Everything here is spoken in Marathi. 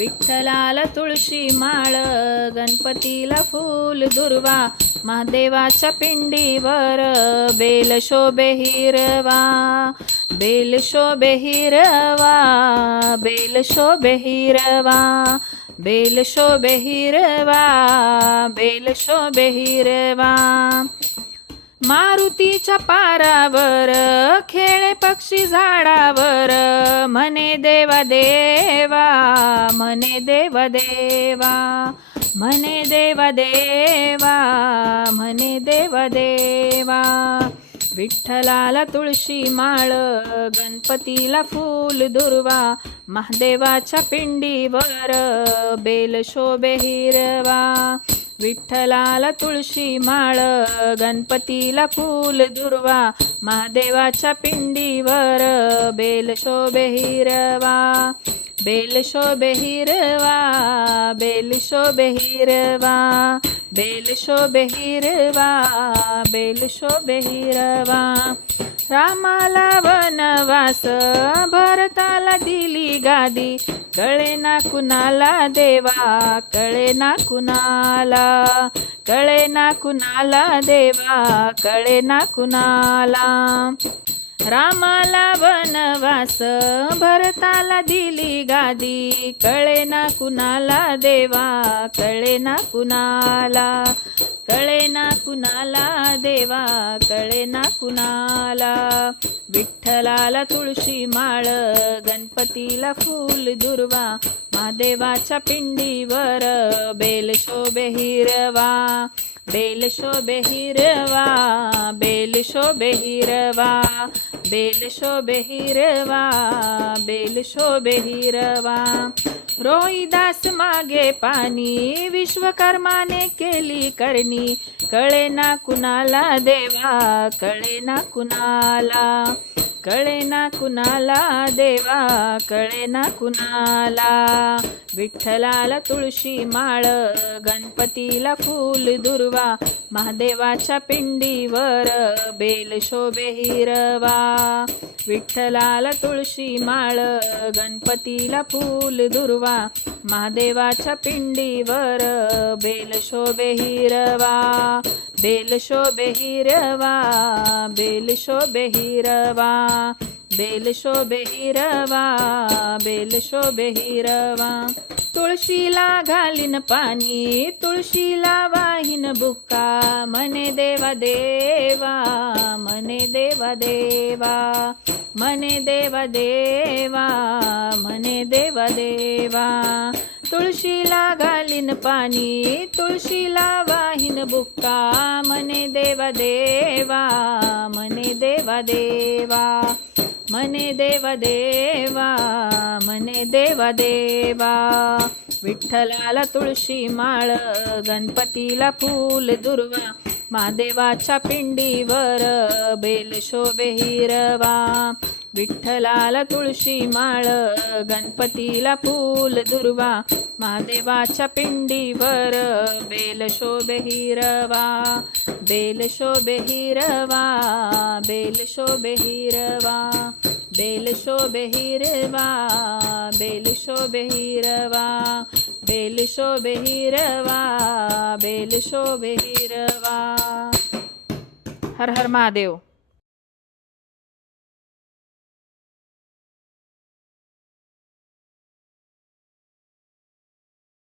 विठ्ठलाला तुळशी माळ, गणपतीला फूल दुर्वा, महादेवाच्या पिंडीवर बेल शोभे हिरवा, बेल शोभे हिरवा, बेल शोभे हिरवा, बेल शोभे हिरवा, बेल शोभे हिरवा. मारुतीच्या पारावर खेळे पक्षी झाडावर, म्हणे देवा देवा, म्हणे देवा देवा, म्हणे देवा देवा, म्हणे देवा देवा. विठ्ठलाला तुळशी माळ, गणपतीला फूल दुर्वा, महादेवाच्या पिंडीवर बेल शोभे हिरवा. विठ्ठलाला तुळशी माळ, गणपतीला फूल दुर्वा, महादेवाच्या पिंडीवर बेल शोभे हिरवा, बेल शोभे हिरवा, बेल शोभे हिरवा, बेल शोभे हिरवा, बेल शोभे हिरवा. रामाला वनवास, भरताला दिली गादी, कळे ना कुणाला देवा, कळे ना कुणाला, कळे ना कुणाला देवा, कळे ना कुणाला. रामाला वनवास, भरताला दिली गादी, कळे ना कुणाला देवा, कळे ना कुणाला, कळे ना कुणाला देवा, कळे ना कुणाला. विठ्ठलाला तुळशी माळ, गणपतीला फूल दुर्वा, महादेवाच्या पिंडीवर बेल शोभे हिरवा, बेल शोभे हिरवा, बेल शोभे हिरवा, बेल शोभे हिरवा, बेल शोभे हिरवा. रोहिदास मागे पाणी, विश्वकर्माने केली करणी, कळे ना कुणाला देवा, कळे ना कुणाला, कळे ना कुणाला देवा, कळे ना कुणाला. विठ्ठलाला तुळशी माळ, गणपतीला फूल दुर्वा, महादेवाच्या पिंडीवर बेल शोभे हिरवा. विठ्ठलाला तुळशी माळ, गणपतीला फूल दुर्वा, महादेवाच्या पिंडीवर बेल शोभे हिरवा, बेल शोभे हिरवा, बेल शोभे हिरवा, बेल शोभे हिरवा, बेल शोभे हिरवा. तुळशीला घालीन पाणी, तुळशीला वाहीन बुक्का, म्हणे देवा देवा, म्हणे देवा देवा, म्हणे देवा देवा, म्हणे देवा देवा. तुळशीला घालीन पाणी, तुळशीला वाहीन बुक्का, म्हणे देवा देवा, म्हणे देवा देवा, म्हणे देवा देवा, म्हणे देवा देवा. विठ्ठलाला तुळशी माळ, गणपतीला फूल दुर्वा, महादेवाच्या पिंडीवर बेल शोभे हिरवा. विठ्ठलाला तुळशी माळ, गणपतीला फूल दुर्वा, महादेवाच्या पिंडीवर बेल शोभे हिरवा, बेल शोभे हिरवा, बेल शोभे हिरवा, बेल शोभे हिरवा, बेल शोभे हिरवा, बेल शोभे हिरवा, बेल शोभे हिरवा. हर हर महादेव.